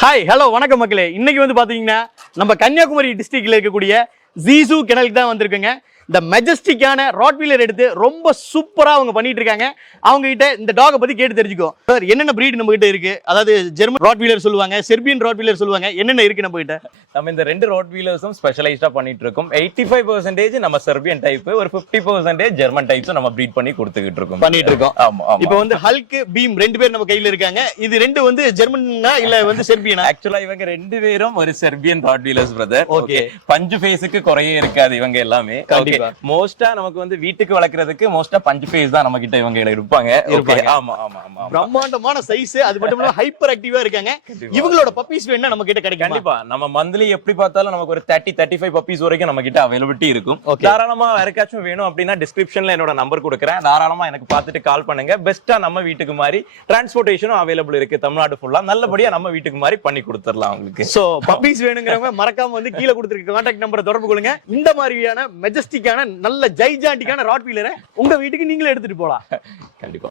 Hi hello வணக்கம் மக்களே. இன்னைக்கு வந்து பாத்தீங்கன்னா நம்ம கன்னியாகுமரி டிஸ்ட்ரிக்ட்ல இருக்கக்கூடிய ஜீசு கெனலுக்கு தான் வந்திருக்குங்க. இந்த மெஜஸ்டிக்கான ராட்வீலர் எடுத்து ரொம்ப சூப்பரா அவங்க பண்ணிட்டு இருக்காங்க. அவங்க கிட்ட இந்த டாகை பத்தி கேட்டு தெரிஞ்சுக்கோ. சார், என்னென்ன பிரீட் நம்ம கிட்ட இருக்கு? அதாவது ஜெர்மன் ராட்வீலர் சொல்லுவாங்க, செர்பியன் ராட்வீலர் சொல்லுவாங்க. என்னென்ன இருக்கு நம்ம கிட்ட? நம்ம இந்த ரெண்டு ராட்வீலர்ஸும் ஸ்பெஷலைஸ்டா பண்ணிட்டு இருக்கோம். 85% நம்ம செர்பியன் டைப், ஒரு 50% ஜெர்மன் டைப்ஸும் நம்ம ப்ரீட் பண்ணி கொடுத்துக்கிட்டு இருக்கோம். பண்ணிட்டு இருக்கோம். ஆமா ஆமா. இப்போ வந்து ஹல்க் பீம் ரெண்டு பேர் நம்ம கையில இருக்காங்க. இது ரெண்டு வந்து ஜெர்மனா இல்ல வந்து செர்பியனா? ஆக்சுவலா இவங்க ரெண்டு பேரும் ஒரு செர்பியன் ராட்வீலர்ஸ் பிரதர். ஓகே. பஞ்சு ஃபேஸுக்கு குறையே இருக்காது இவங்க எல்லாமே. கண்டிப்பா. மோஸ்டா நமக்கு வந்து வீட்டுக்கு வளர்க்கறதுக்கு மோஸ்டா பஞ்சு ஃபேஸ் தான் நம்ம கிட்ட இவங்க இருப்பாங்க. ஆமா ஆமா ஆமா. பிரம்மாண்டமான சைஸ், அது மட்டும் இல்லாம ஹைப்பர் ஆக்டிவா இருக்காங்க. இவங்களோட பப்பீஸ் வேணா நம்ம கிட்ட கிடைக்கும். கண்டிப்பா. நம்ம மந்த்லி எப்படி பார்த்தாலும் நமக்கு ஒரு 30-35 பப்பீஸ் வரைக்கும் நம்ம கிட்ட அவைலபிலிட்டி இருக்கும். தாராளமா யாருக்காச்சும் வேணும் அப்படின்னா டிஸ்கிரிப்ஷன்ல என்னோட நம்பர் கொடுக்குறேன். தாராளமா எனக்கு பார்த்துட்டு கால் பண்ணுங்க. பெஸ்டா நம்ம வீட்டுக்கு மாதிரி டிரான்ஸ்போர்டேஷனும் அவைலபிள் இருக்கு தமிழ்நாடு ஃபுல்லா. நல்லபடியா நம்ம வீட்டுக்கு மாதிரி பண்ணி கொடுத்துடலாம் உங்களுக்கு. சோ பப்பீஸ் வேணுங்கிறவங்க மறக்காம வந்து கீழே கொடுத்திருக்க கான்டாக்ட் நம்பரை தொடர்பு கொள்ளுங்க. இந்த மாதிரியான மெஜஸ்டிக்கான நல்ல ஜைஜாண்டிக்கான ராட்வீலரை உங்க வீட்டுக்கு நீங்களே எடுத்துட்டு போலாம். கண்டிப்பா.